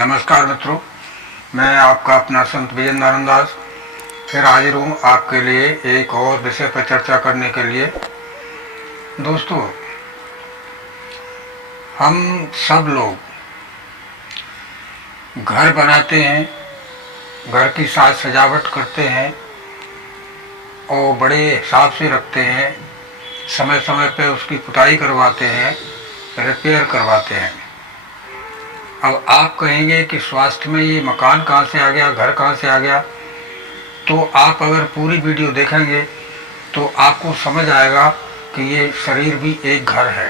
नमस्कार मित्रों, मैं आपका अपना संत विजय नारायण दास फिर हाजिर हूँ आपके लिए एक और विषय पर चर्चा करने के लिए। दोस्तों, हम सब लोग घर बनाते हैं, घर की साज सजावट करते हैं और बड़े हिसाब से रखते हैं, समय समय पे उसकी पुताई करवाते हैं, रिपेयर करवाते हैं। अब आप कहेंगे कि स्वास्थ्य में ये मकान कहाँ से आ गया, घर कहाँ से आ गया, तो आप अगर पूरी वीडियो देखेंगे तो आपको समझ आएगा कि ये शरीर भी एक घर है।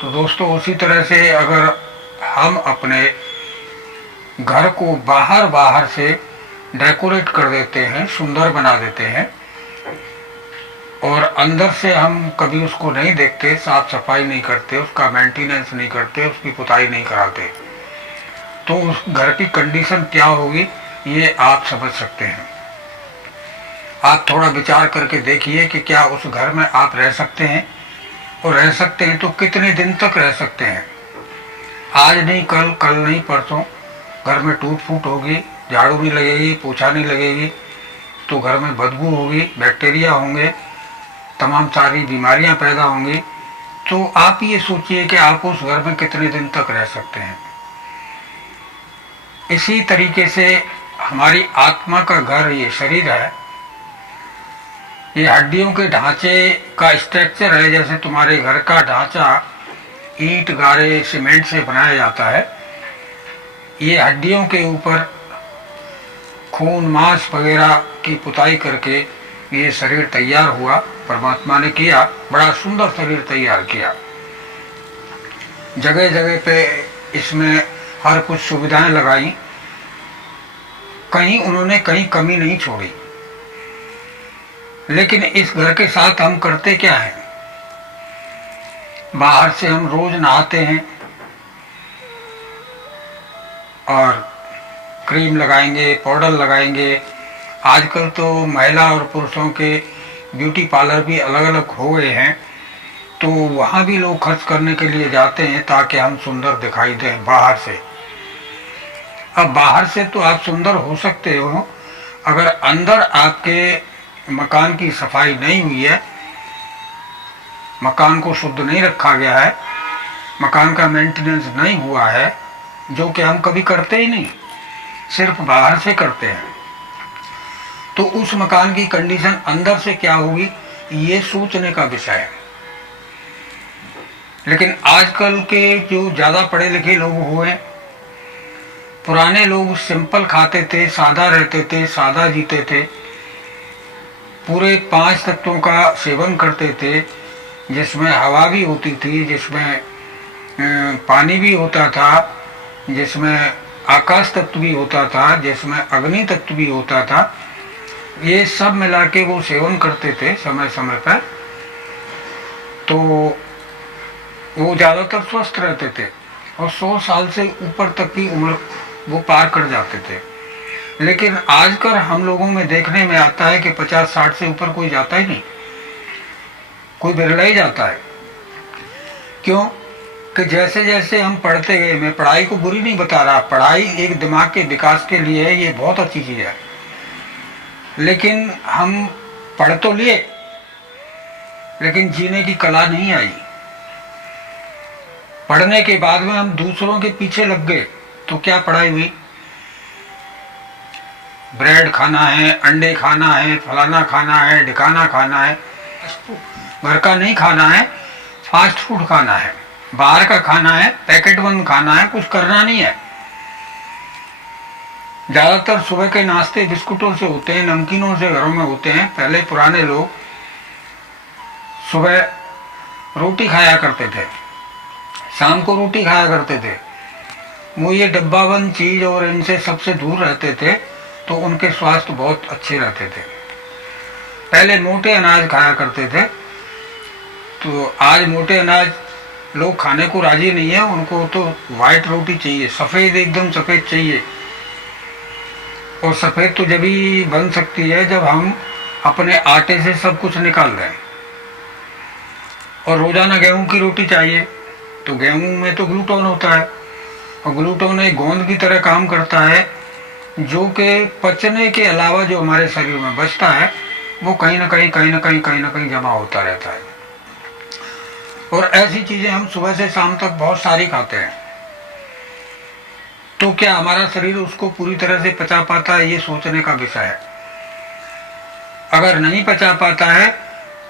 तो दोस्तों, उसी तरह से अगर हम अपने घर को बाहर से डेकोरेट कर देते हैं, सुंदर बना देते हैं और अंदर से हम कभी उसको नहीं देखते, साफ सफाई नहीं करते, उसका मेंटेनेंस नहीं करते, उसकी पुताई नहीं कराते, तो उस घर की कंडीशन क्या होगी ये आप समझ सकते हैं। आप थोड़ा विचार करके देखिए कि क्या उस घर में आप रह सकते हैं, और रह सकते हैं तो कितने दिन तक रह सकते हैं। आज नहीं कल, कल नहीं परसों घर में टूट फूट होगी, झाड़ू नहीं लगेगी, पोछा नहीं लगेगी, तो घर में बदबू होगी, बैक्टीरिया होंगे, तमाम सारी बीमारियां पैदा होंगी। तो आप ये सोचिए कि आप उस घर में कितने दिन तक रह सकते हैं। इसी तरीके से हमारी आत्मा का घर ये शरीर है, ये हड्डियों के ढांचे का स्ट्रक्चर है। जैसे तुम्हारे घर का ढांचा ईंट, गारे, सीमेंट से बनाया जाता है, ये हड्डियों के ऊपर खून, मांस वगैरह की पुताई करके ये शरीर तैयार हुआ। परमात्मा ने किया, बड़ा सुंदर शरीर तैयार किया। जगह जगह पे इसमें हर कुछ सुविधाएं लगाई, कहीं उन्होंने कहीं कमी नहीं छोड़ी। लेकिन इस घर के साथ हम करते क्या है? बाहर से हम रोज नहाते हैं और क्रीम लगाएंगे, पाउडर लगाएंगे। आजकल तो महिला और पुरुषों के ब्यूटी पार्लर भी अलग अलग हो गए हैं, तो वहाँ भी लोग खर्च करने के लिए जाते हैं ताकि हम सुंदर दिखाई दें बाहर से। अब बाहर से तो आप सुंदर हो सकते हो, अगर अंदर आपके मकान की सफाई नहीं हुई है, मकान को शुद्ध नहीं रखा गया है, मकान का मेंटेनेंस नहीं हुआ है, जो कि हम कभी करते ही नहीं, सिर्फ बाहर से करते हैं, तो उस मकान की कंडीशन अंदर से क्या होगी ये सोचने का विषय है। लेकिन आजकल के जो ज़्यादा पढ़े लिखे लोग हुए, पुराने लोग सिंपल खाते थे, सादा रहते थे, सादा जीते थे, पूरे 5 तत्वों का सेवन करते थे, जिसमें हवा भी होती थी, जिसमें पानी भी होता था, जिसमें आकाश तत्व भी होता था, जिसमें अग्नि तत्व भी होता था। ये सब मिला के वो सेवन करते थे समय समय पर, तो वो ज़्यादातर स्वस्थ रहते थे और 100 साल से ऊपर तक की उम्र वो पार कर जाते थे। लेकिन आजकल हम लोगों में देखने में आता है कि 50-60 से ऊपर कोई जाता ही नहीं, कोई बिरला ही जाता है। क्यों? कि जैसे जैसे हम पढ़ते गए, मैं पढ़ाई को बुरी नहीं बता रहा, पढ़ाई एक दिमाग के विकास के लिए है, ये बहुत अच्छी चीज़ है, लेकिन हम पढ़ तो लिए लेकिन जीने की कला नहीं आई। पढ़ने के बाद में हम दूसरों के पीछे लग गए, तो क्या पढ़ाई हुई? ब्रेड खाना है, अंडे खाना है, फलाना खाना है, ढिकाना खाना है, घर का नहीं खाना है, फास्ट फूड खाना है, बाहर का खाना है, पैकेट बंद खाना है, कुछ करना नहीं है। ज़्यादातर सुबह के नाश्ते बिस्कुटों से होते हैं, नमकीनों से घरों में होते हैं। पहले पुराने लोग सुबह रोटी खाया करते थे, शाम को रोटी खाया करते थे। वो ये डब्बाबंद चीज़ और इनसे सबसे दूर रहते थे, तो उनके स्वास्थ्य बहुत अच्छे रहते थे। पहले मोटे अनाज खाया करते थे, तो आज मोटे अनाज लोग खाने को राजी नहीं है, उनको तो वाइट रोटी चाहिए, सफ़ेद, एकदम सफ़ेद चाहिए। और सफ़ेद तो जब ही बन सकती है जब हम अपने आटे से सब कुछ निकाल दें। और रोज़ाना गेहूं की रोटी चाहिए, तो गेहूं में तो ग्लूटोन होता है, और ग्लूटोन एक गोंद की तरह काम करता है, जो कि पचने के अलावा जो हमारे शरीर में बचता है वो कहीं ना कहीं जमा होता रहता है। और ऐसी चीजें हम सुबह से शाम तक बहुत सारी खाते हैं। तो क्या हमारा शरीर उसको पूरी तरह से पचा पाता है, ये सोचने का विषय है। अगर नहीं पचा पाता है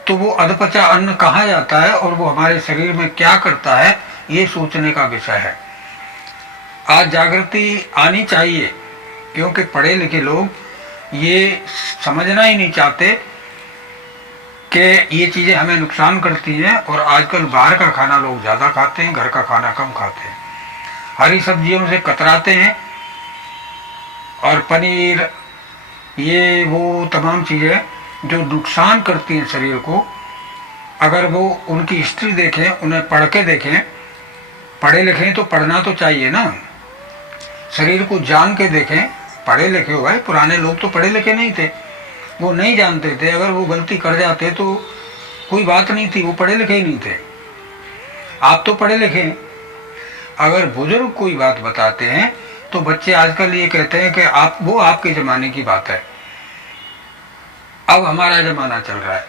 तो वो अधपचा अन्न कहाँ जाता है और वो हमारे शरीर में क्या करता है, ये सोचने का विषय है। आज जागृति आनी चाहिए, क्योंकि पढ़े लिखे लोग ये समझना ही नहीं चाहते कि ये चीज़ें हमें नुकसान करती हैं। और आजकल बाहर का खाना लोग ज़्यादा खाते हैं, घर का खाना कम खाते हैं, हरी सब्जियों से कतराते हैं, और पनीर ये वो तमाम चीज़ें जो नुकसान करती हैं शरीर को, अगर वो उनकी हिस्ट्री देखें, उन्हें पढ़ के देखें, पढ़े लिखे तो पढ़ना तो चाहिए ना, शरीर को जान के देखें। पढ़े लिखे हो भाई, पुराने लोग तो पढ़े लिखे नहीं थे, वो नहीं जानते थे, अगर वो गलती कर जाते तो कोई बात नहीं थी, वो पढ़े लिखे ही नहीं थे। आप तो पढ़े लिखे हैं, अगर बुजुर्ग कोई बात बताते हैं तो बच्चे आजकल ये कहते हैं कि आप वो आपके ज़माने की बात है, अब हमारा ज़माना चल रहा है।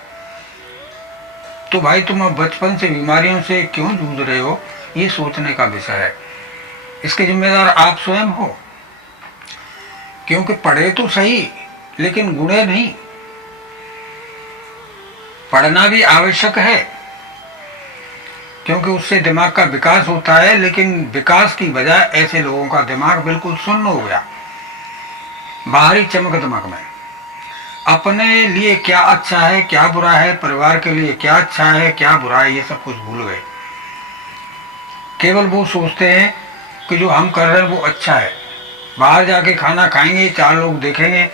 तो भाई तुम अब बचपन से बीमारियों से क्यों जूझ रहे हो, ये सोचने का विषय है। इसके जिम्मेदार आप स्वयं हो, क्योंकि पढ़े तो सही लेकिन गुणे नहीं। पढ़ना भी आवश्यक है, क्योंकि उससे दिमाग का विकास होता है, लेकिन विकास की बजाय ऐसे लोगों का दिमाग बिल्कुल सुन्न हो गया, बाहरी चमक दमक में। अपने लिए क्या अच्छा है क्या बुरा है, परिवार के लिए क्या अच्छा है क्या बुरा है, ये सब कुछ भूल गए। केवल वो सोचते हैं कि जो हम कर रहे हैं वो अच्छा है। बाहर जाके खाना खाएंगे, 4 लोग देखेंगे,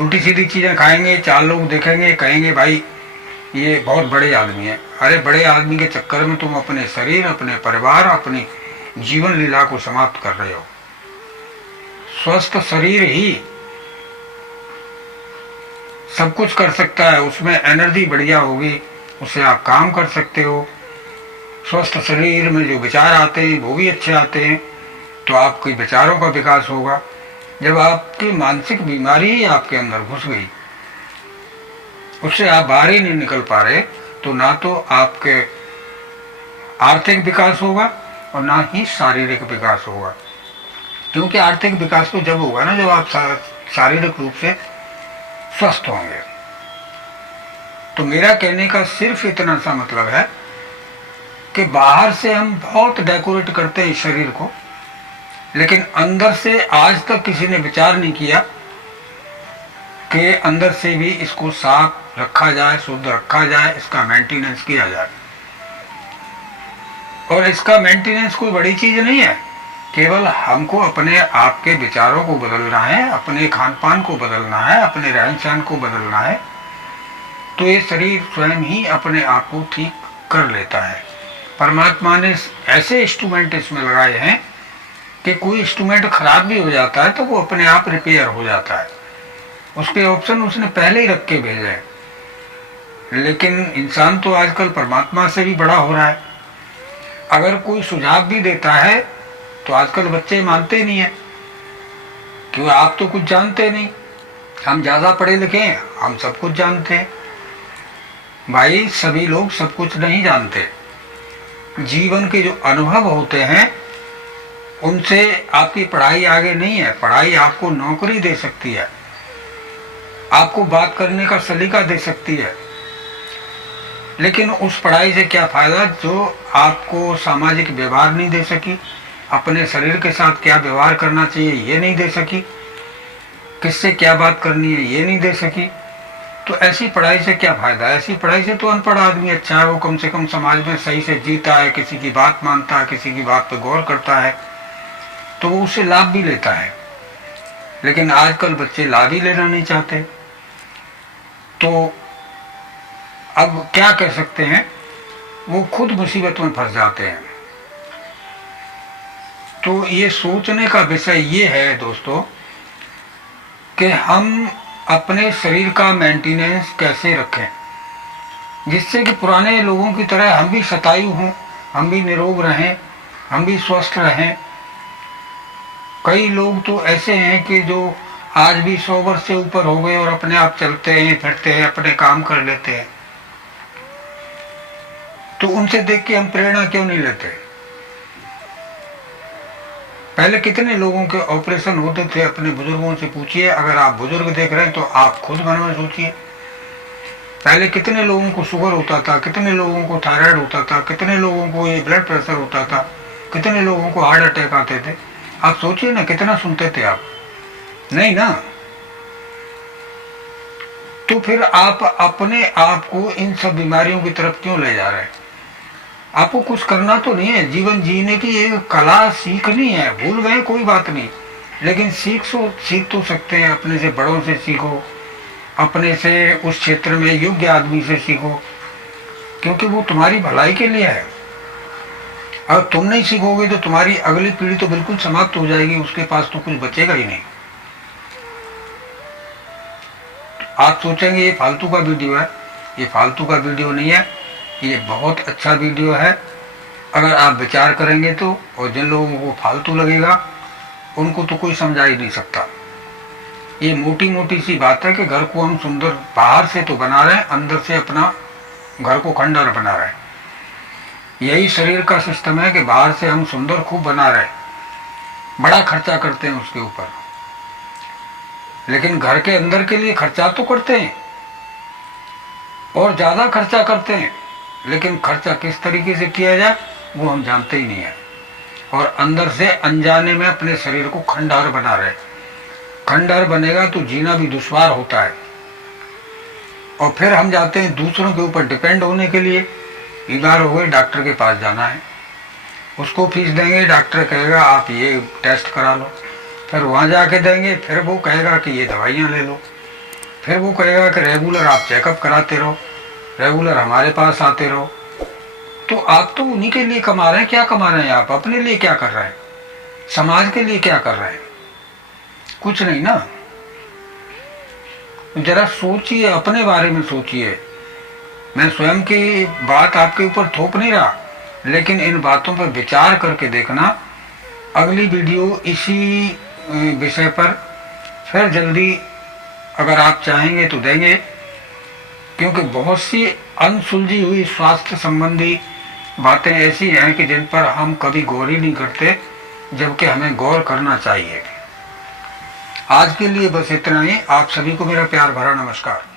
उल्टी सीधी चीज़ें खाएंगे, 4 लोग देखेंगे, कहेंगे भाई ये बहुत बड़े आदमी है। अरे बड़े आदमी के चक्कर में तुम अपने शरीर, अपने परिवार, अपनी जीवन लीला को समाप्त कर रहे हो। स्वस्थ शरीर ही सब कुछ कर सकता है, उसमें एनर्जी बढ़िया होगी, उससे आप काम कर सकते हो। स्वस्थ शरीर में जो विचार आते हैं वो भी अच्छे आते हैं, तो आपके विचारों का विकास होगा। जब आपकी मानसिक बीमारी ही आपके अंदर घुस गई, उससे आप बाहर ही नहीं निकल पा रहे, तो ना तो आपके आर्थिक विकास होगा और ना ही शारीरिक विकास होगा। क्योंकि आर्थिक विकास तो जब होगा ना जब आप शारीरिक रूप से स्वस्थ होंगे। तो मेरा कहने का सिर्फ इतना सा मतलब है कि बाहर से हम बहुत डेकोरेट करते हैं शरीर को, लेकिन अंदर से आज तक किसी ने विचार नहीं किया कि अंदर से भी इसको साफ रखा जाए, शुद्ध रखा जाए, इसका मेंटेनेंस किया जाए। और इसका मेंटेनेंस कोई बड़ी चीज नहीं है, केवल हमको अपने आप के विचारों को बदलना है, अपने खान पान को बदलना है, अपने रहन सहन को बदलना है, तो ये शरीर स्वयं ही अपने आप को ठीक कर लेता है। परमात्मा ने ऐसे इंस्ट्रूमेंट इसमें लगाए हैं कि कोई इंस्ट्रूमेंट खराब भी हो जाता है तो वो अपने आप रिपेयर हो जाता है, उसके ऑप्शन उसने पहले ही रख के भेजे हैं। लेकिन इंसान तो आजकल परमात्मा से भी बड़ा हो रहा है। अगर कोई सुझाव भी देता है तो आजकल बच्चे मानते नहीं है, क्यों आप तो कुछ जानते नहीं, हम ज़्यादा पढ़े लिखे हैं, हम सब कुछ जानते हैं। भाई सभी लोग सब कुछ नहीं जानते। जीवन के जो अनुभव होते हैं उनसे आपकी पढ़ाई आगे नहीं है। पढ़ाई आपको नौकरी दे सकती है, आपको बात करने का सलीका दे सकती है, लेकिन उस पढ़ाई से क्या फायदा जो आपको सामाजिक व्यवहार नहीं दे सकी, अपने शरीर के साथ क्या व्यवहार करना चाहिए ये नहीं दे सकी, किससे क्या बात करनी है ये नहीं दे सकी। तो ऐसी पढ़ाई से क्या फायदा। ऐसी पढ़ाई से तो अनपढ़ आदमी अच्छा है, वो कम से कम समाज में सही से जीता है, किसी की बात मानता है, किसी की बात पर गौर करता है, तो वो उससे लाभ भी लेता है। लेकिन आजकल बच्चे लाभ ही लेना नहीं चाहते। तो अब क्या कह सकते हैं, वो खुद मुसीबत में फंस जाते हैं। तो ये सोचने का विषय ये है दोस्तों कि हम अपने शरीर का मेंटेनेंस कैसे रखें, जिससे कि पुराने लोगों की तरह हम भी शतायु हों, हम भी निरोग रहें, हम भी स्वस्थ रहें, कई लोग तो ऐसे हैं कि जो आज भी 100 वर्ष से ऊपर हो गए और अपने आप चलते हैं, फिरते हैं, अपने काम कर लेते हैं। तो उनसे देख के हम प्रेरणा क्यों नहीं लेते? पहले कितने लोगों के ऑपरेशन होते थे, अपने बुजुर्गों से पूछिए। अगर आप बुजुर्ग देख रहे हैं तो आप खुद मन में सोचिए, पहले कितने लोगों को शुगर होता था, कितने लोगों को थायराइड होता था, कितने लोगों को ये ब्लड प्रेशर होता था, कितने लोगों को हार्ट अटैक आते थे। आप सोचिए ना, कितना सुनते थे आप? नहीं ना। तो फिर आप अपने आप को इन सब बीमारियों की तरफ क्यों ले जा रहे हैं? आपको कुछ करना तो नहीं है, जीवन जीने की एक कला सीखनी है। भूल गए कोई बात नहीं, लेकिन सीख तो सकते हैं। अपने से बड़ों से सीखो, अपने से उस क्षेत्र में योग्य आदमी से सीखो, क्योंकि वो तुम्हारी भलाई के लिए है। अगर तुम नहीं सीखोगे तो तुम्हारी अगली पीढ़ी तो बिल्कुल समाप्त हो जाएगी, उसके पास तो कुछ बचेगा ही नहीं। आप सोचेंगे ये फालतू का वीडियो है, ये फालतू का वीडियो नहीं है, ये बहुत अच्छा वीडियो है अगर आप विचार करेंगे तो। और जिन लोगों को फालतू लगेगा उनको तो कोई समझा ही नहीं सकता। ये मोटी मोटी सी बात है कि घर को हम सुंदर बाहर से तो बना रहे हैं, अंदर से अपना घर को खंडहर बना रहे हैं। यही शरीर का सिस्टम है कि बाहर से हम सुंदर खूब बना रहे हैं, बड़ा खर्चा करते हैं उसके ऊपर, लेकिन घर के अंदर के लिए खर्चा तो करते हैं और ज्यादा खर्चा करते हैं, लेकिन खर्चा किस तरीके से किया जाए वो हम जानते ही नहीं है। और अंदर से अनजाने में अपने शरीर को खंडहर बना रहे। खंडहर बनेगा तो जीना भी दुश्वार होता है। और फिर हम जाते हैं दूसरों के ऊपर डिपेंड होने के लिए। बीमार हो गए, डॉक्टर के पास जाना है, उसको फीस देंगे, डॉक्टर कहेगा आप ये टेस्ट करा लो, फिर वहाँ जाके देंगे, फिर वो कहेगा कि ये दवाइयाँ ले लो, फिर वो कहेगा कि रेगुलर आप चेकअप कराते रहो, रेगुलर हमारे पास आते रहो। तो आप तो उन्हीं के लिए कमा रहे हैं। क्या कमा रहे हैं आप? अपने लिए क्या कर रहे हैं? समाज के लिए क्या कर रहे हैं? कुछ नहीं ना। जरा सोचिए, अपने बारे में सोचिए। मैं स्वयं की बात आपके ऊपर थोप नहीं रहा, लेकिन इन बातों पर विचार करके देखना। अगली वीडियो इसी विषय पर फिर जल्दी अगर आप चाहेंगे तो देंगे, क्योंकि बहुत सी अनसुलझी हुई स्वास्थ्य संबंधी बातें ऐसी हैं कि जिन पर हम कभी गौर ही नहीं करते, जबकि हमें गौर करना चाहिए। आज के लिए बस इतना ही। आप सभी को मेरा प्यार भरा नमस्कार।